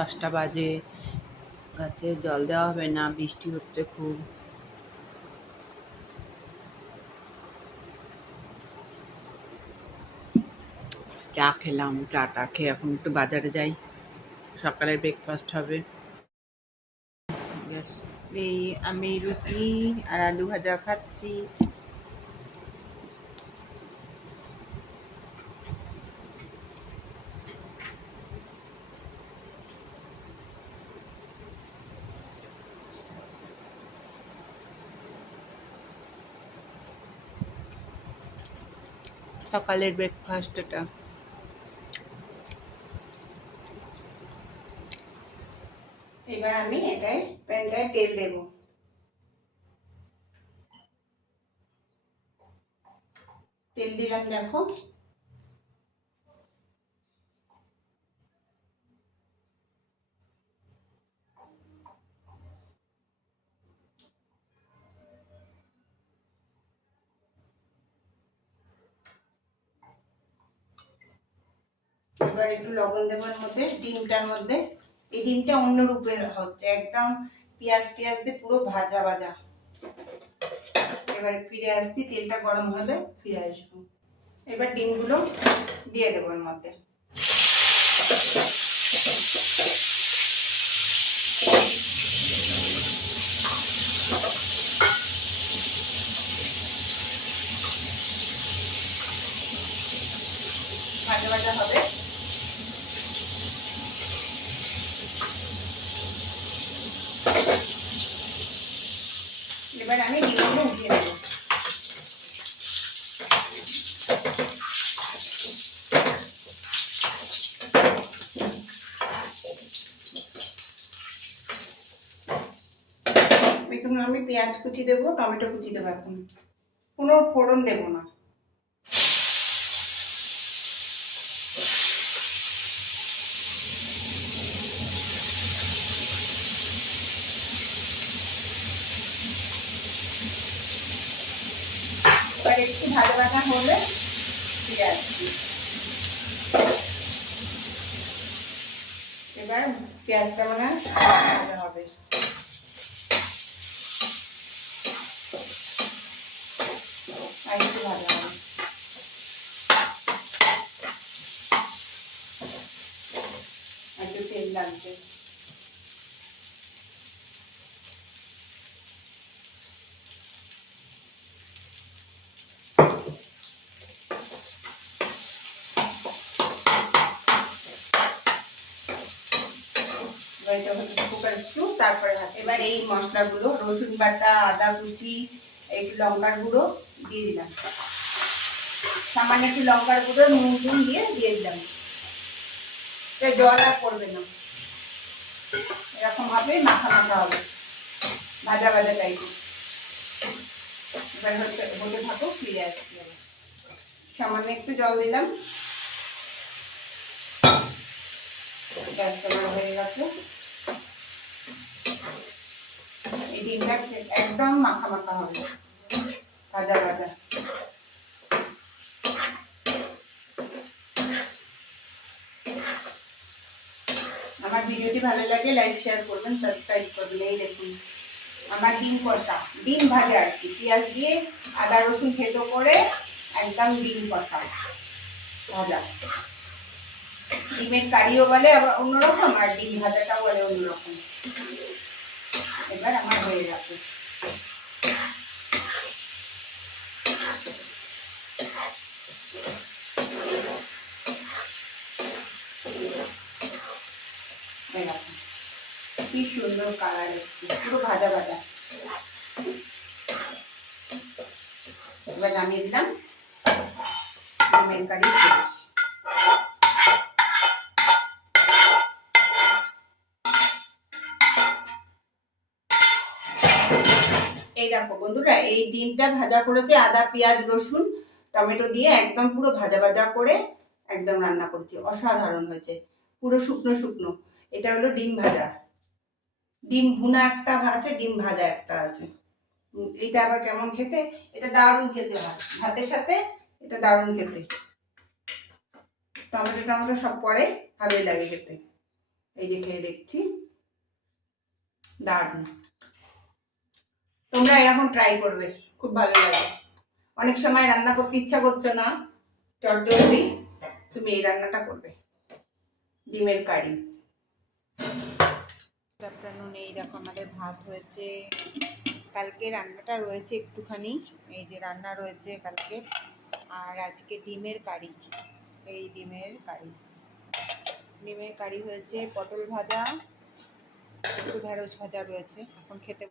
দশটা বাজে। গাছে জল দেওয়া হবে না, বৃষ্টি হচ্ছে খুব। চা খেলাম, চাটা খেয়ে এখন একটু বাজারে যাই। সকালের ব্রেকফাস্ট হবে। এই আমি রুটি আর আলু ভাজা খাচ্ছি। সকালের ব্রেকফাস্ট এটা এবার আমি এটাই প্যানটায় তেল দেব। তেল দিলাম দেখো। এবার একটু লবণ দেবার মধ্যে, ডিমটার মধ্যে। এই ডিমটা অন্য রূপে হচ্ছে, একদম পেঁয়াজ টিয়াজ দিয়ে পুরো ভাজা ভাজা। এবার ফিরে আসছি, তেলটা গরম হলে ফিরে আসব। এবার ডিমগুলো দিয়ে দেবো এর মধ্যে ভাজা ভাজা হবে এবার আমি ডিমগুলো উঠিয়ে দেবো এখন আমি পেঁয়াজ কুচি দেবো, টমেটো কুচি দেবো এখন। কোনো ফোড়ন দেবো না। এবার একটু ভাজা ভাজা হলে আসছি। এবার পেঁয়াজটা মানে হবে আর একটু ভাজা হবে আর একটু তেল লাগবে এবার হচ্ছে কুকার একটু তারপরে এবার এই মশলাগুলো, রসুন বাটা, আদা কুচি, একটু লঙ্কার গুঁড়ো দিয়ে দিলাম। সামান্য একটু লঙ্কার গুঁড়ো, নুন টুন দিয়ে দিয়ে দিলাম। জল আর পড়বে না। এরকম ভাবে মাখা মাখা হবে। ভাজা ভাজা টাইপের এবার হচ্ছে হতে থাকো ফিরে আসছি। সামান্য একটু জল দিলাম। আমার হয়ে গেছে এই একদম মাখা মাখা হবে। ভাজা ভাজা আমার ভিডিওটি ভালো লাগে লাইক শেয়ার করবেন সাবস্ক্রাইব করবেন, এই দেখুন। আমার ডিম কষা, ডিম ভাজা আর কি। পেঁয়াজ দিয়ে আদা, রসুন থেতো করে একদম ডিম কষা। ভাজা। ডিমের কারিও বলে আবার অন্যরকম আর ডিম ভাজাটাও বলে অন্যরকম। এবার আমার হয়ে গেছে কি সুন্দর কালার এসছে পুরো ভাজা ভাজা। এবার নামিয়ে দিলাম। এই দেখো বন্ধুরা, এই ডিমটা ভাজা করেছে, আদা, পেঁয়াজ, রসুন, টমেটো দিয়ে একদম পুরো ভাজা ভাজা করে একদম রান্না করছি। অসাধারণ হয়েছে, পুরো শুকনো শুকনো। এটা হলো ডিম ভাজা। ডিম ভুনা একটা আছে, ডিম ভাজা একটা আছে। এটা আবার কেমন খেতে? এটা দারুণ খেতে হয়। ভাতের সাথে এটা দারুণ খেতে। টমেটো টমেটো সব পরে ভালোই লাগে খেতে। এই যে খেয়ে দেখছি, দারুণ। তোমরা এরকম ট্রাই করবে, খুব ভালো লাগে। অনেক সময় রান্না করতে ইচ্ছা করছে না চটজলদি তুমি এই রান্নাটা করবে। ডিমের কারি। আফটারনুন এই দেখো আমাদের ভাত হয়েছে। কালকে রান্নাটা রয়েছে একটুখানি, এই যে রান্না রয়েছে কালকে। আর আজকে ডিমের কারি, এই ডিমের কারি। ডিমের কারি হয়েছে পটল ভাজা, একটু ঢেঁড়স ভাজা রয়েছে, এখন খেতে